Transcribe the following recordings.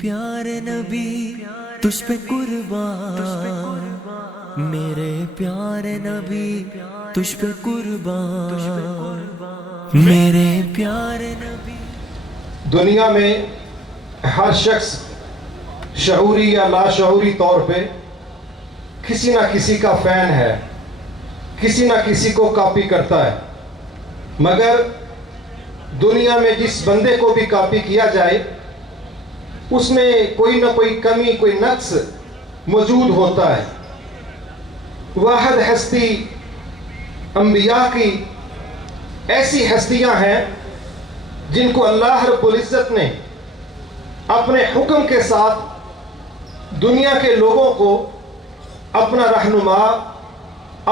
پیارے نبی تجھ پہ قربان، میرے پیارے نبی تجھ پہ قربان، میرے پیارے نبی۔ دنیا میں ہر شخص شعوری یا لاشعوری طور پہ کسی نہ کسی کا فین ہے، کسی نہ کسی کو کاپی کرتا ہے، مگر دنیا میں جس بندے کو بھی کاپی کیا جائے اس میں کوئی نہ کوئی کمی، کوئی نقص موجود ہوتا ہے۔ واحد ہستی انبیاء کی ایسی ہستیاں ہیں جن کو اللہ رب العزت نے اپنے حکم کے ساتھ دنیا کے لوگوں کو اپنا رہنما،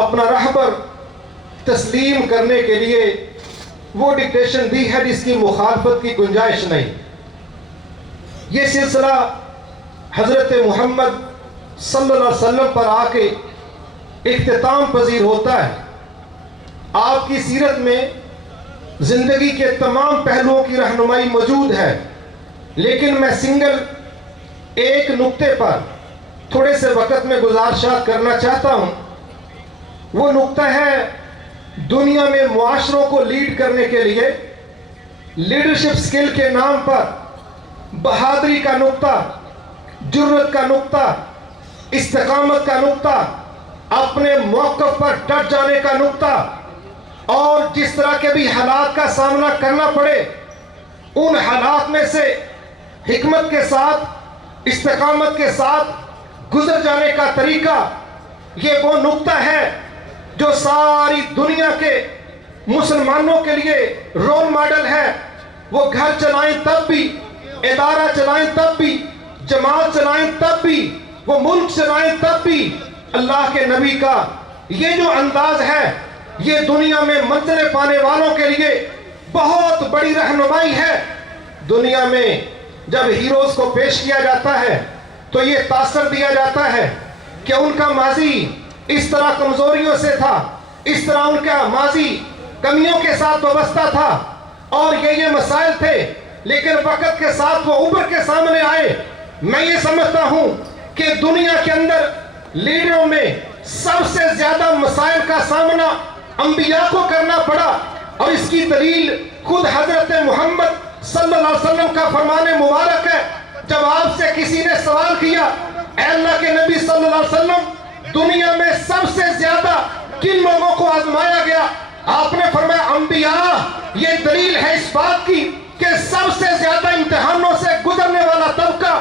اپنا رہبر تسلیم کرنے کے لیے وہ ڈکٹیشن دی ہے جس کی مخالفت کی گنجائش نہیں۔ یہ سلسلہ حضرت محمد صلی اللہ علیہ وسلم پر آ کے اختتام پذیر ہوتا ہے۔ آپ کی سیرت میں زندگی کے تمام پہلوؤں کی رہنمائی موجود ہے، لیکن میں سنگل ایک نقطے پر تھوڑے سے وقت میں گزارشات کرنا چاہتا ہوں۔ وہ نقطہ ہے دنیا میں معاشروں کو لیڈ کرنے کے لیے لیڈرشپ سکل کے نام پر بہادری کا نقطہ، جرأت کا نقطہ، استقامت کا نقطہ، اپنے موقف پر ڈٹ جانے کا نقطہ، اور جس طرح کے بھی حالات کا سامنا کرنا پڑے ان حالات میں سے حکمت کے ساتھ، استقامت کے ساتھ گزر جانے کا طریقہ، یہ وہ نقطہ ہے جو ساری دنیا کے مسلمانوں کے لیے رول ماڈل ہے۔ وہ گھر چلائیں تب بھی، ادارہ چلائیں تب بھی، جماعت چلائیں تب بھی، وہ ملک چلائیں تب بھی، اللہ کے نبی کا یہ جو انداز ہے یہ دنیا میں منزلیں پانے والوں کے لیے بہت بڑی رہنمائی ہے۔ دنیا میں جب ہیروز کو پیش کیا جاتا ہے تو یہ تاثر دیا جاتا ہے کہ ان کا ماضی اس طرح کمزوریوں سے تھا، اس طرح ان کا ماضی کمیوں کے ساتھ وابستہ تھا اور یہ مسائل تھے، لیکن وقت کے ساتھ وہ ابھر کے سامنے آئے۔ میں یہ سمجھتا ہوں کہ دنیا کے اندر لیڈروں میں سب سے زیادہ مسائل کا سامنا انبیاء کو کرنا پڑا، اور اس کی دلیل خود حضرت محمد صلی اللہ علیہ وسلم کا فرمان مبارک ہے۔ جب آپ سے کسی نے سوال کیا، اے اللہ کے نبی صلی اللہ علیہ وسلم، دنیا میں سب سے زیادہ کن لوگوں کو آزمایا گیا؟ آپ نے فرمایا انبیاء۔ یہ دلیل ہے اس بات کی کہ سب سے زیادہ امتحانوں سے گزرنے والا طبقہ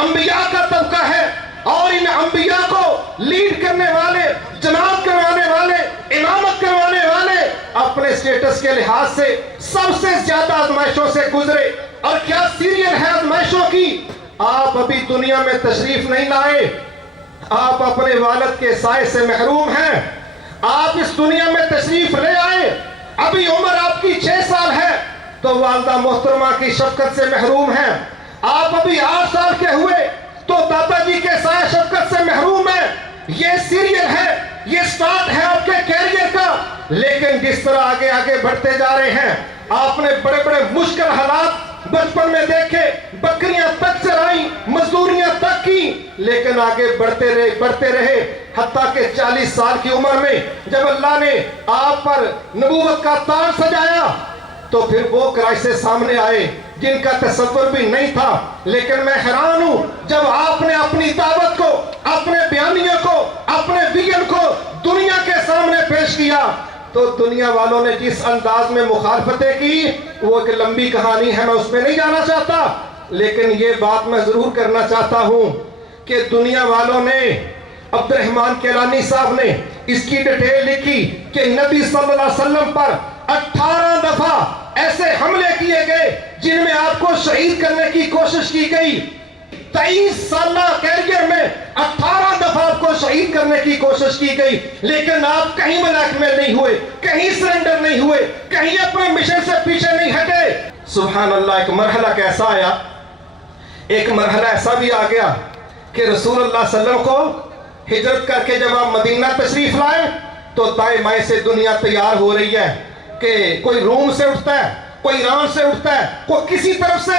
انبیاء کا طبقہ ہے، اور ان انبیاء کو لیڈ کرنے والے، جماعت کروانے والے، امامت کروانے والے اپنے سٹیٹس کے لحاظ سے سب سے زیادہ آزمائشوں سے گزرے۔ اور کیا سیریل ہے آزمائشوں کی؟ آپ ابھی دنیا میں تشریف نہیں لائے، آپ اپنے والد کے سائے سے محروم ہیں۔ آپ اس دنیا میں تشریف لے آئے، ابھی عمر آپ کی 6 سال ہے تو والدہ محترمہ کی شفقت سے محروم ہیں۔ آپ ابھی 8 سال کے ہوئے تو دادا جی کے سائے شفقت سے محروم ہیں۔ یہ سیریل ہے، یہ سٹارٹ ہے آپ کے کیریئر کا، لیکن جس طرح آگے آگے بڑھتے جا رہے ہیں، آپ نے بڑے بڑے مشکل حالات بچپن میں دیکھے، بکریاں تک چرائیں، مزدوریاں تک کی، لیکن آگے بڑھتے رہے، حتیٰ کہ 40 سال کی عمر میں جب اللہ نے آپ پر نبوت کا تاج سجایا تو پھر وہ کرائسس سامنے آئے جن کا تصور بھی نہیں تھا۔ لیکن میں حیران ہوں، جب آپ نے اپنی دعوت کو، اپنے بیانیے کو، اپنے ویژن کو دنیا کے سامنے پیش کیا تو دنیا والوں نے جس انداز میں مخالفتیں کی وہ ایک لمبی کہانی ہے، میں اس میں نہیں جانا چاہتا، لیکن یہ بات میں ضرور کرنا چاہتا ہوں کہ دنیا والوں نے، عبد الرحمن کیلانی صاحب نے اس کی ڈیٹیل لکھی کہ نبی صلی اللہ علیہ وسلم پر 18 دفعہ ایسے حملے کیے گئے جن میں آپ کو شہید کرنے کی کوشش کی گئی۔ 23 سالہ کیریئر میں 18 دفعہ آپ کو شہید کرنے کی کوشش کی گئی، لیکن آپ کہیں بلیک میل نہیں ہوئے، کہیں سرنڈر نہیں ہوئے، کہیں اپنے مشن سے پیچھے نہیں ہٹے۔ سبحان اللہ، ایک مرحلہ کیسا آیا، ایک مرحلہ ایسا بھی آ گیا کہ رسول اللہ صلی اللہ علیہ وسلم کو ہجرت کر کے جب آپ مدینہ تشریف لائے تو دائیں بائیں سے دنیا تیار ہو رہی ہے کہ کوئی روم سے اٹھتا ہے، کوئی ایران سے اٹھتا ہے، کوئی کسی طرف سے